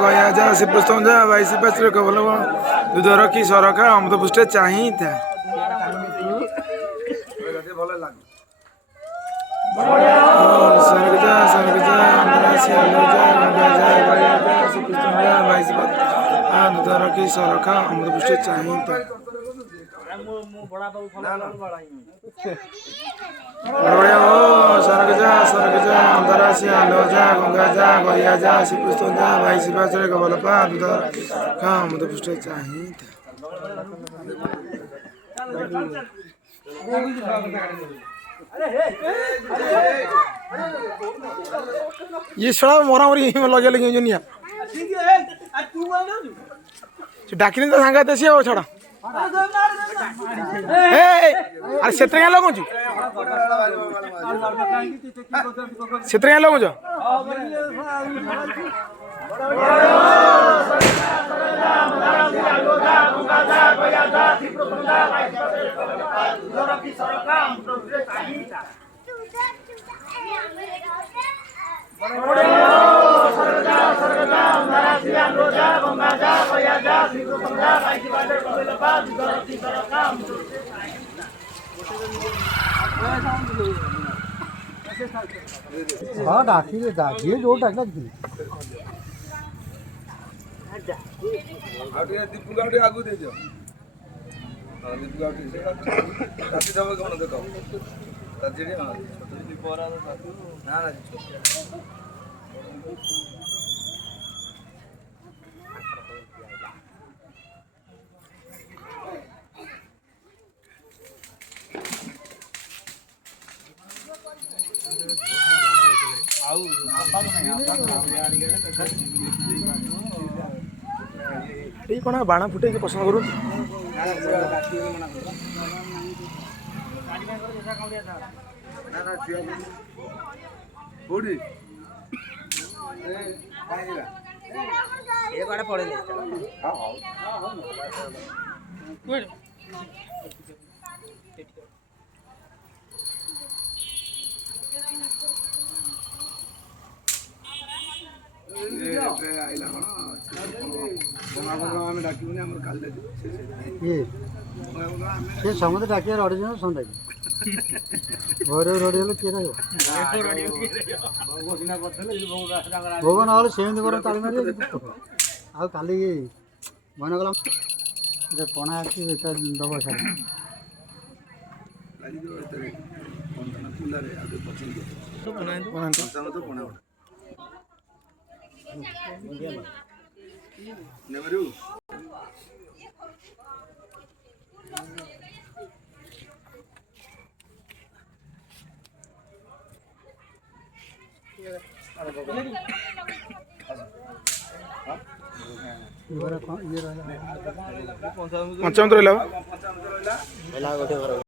गया जा से पुस्तक जा भाई से बच रे कबल दूध रखी सरका हम तो पुष्टे चाहिए था सरक जा अंदर से लो जा गंगा जा गया जा से पुस्तक जा भाई से बच दूध रखी सरका हम तो पुष्टे चाहिए था बड़े हो सरक जा अंदर से लो जा गंगा जा गया जा से पुस्तक जा भाई से बच रे कबल पा दूध रखा हम तो पुष्टे चाहिए था ये सड़ा मोरा मोरी लगे लगे जो निया डाकिनी तो सांगा तसी हो छड़ा अरे क्षेत्र लगो क्षेत्र लगो जो हाँ डाकिए जो डाकना दीपू गाड़ी आगू दे दियो दीपू गाड़ी से राती सब कौन देखो राती हां दीपू और ना ना कौन बाण फुटे पसंद करूँ ये समझ डाकिए रड़ी जो संडा घरे रड़ी हेले के रहयो भगवान आले सेमती कर ताली मारी आ काली मन गला जे पणा आछि एटा दबो छ लागी जो एतरे कोन पुला रे आगे पछी तो पणा तो पणा नेवरू पंचामत रहा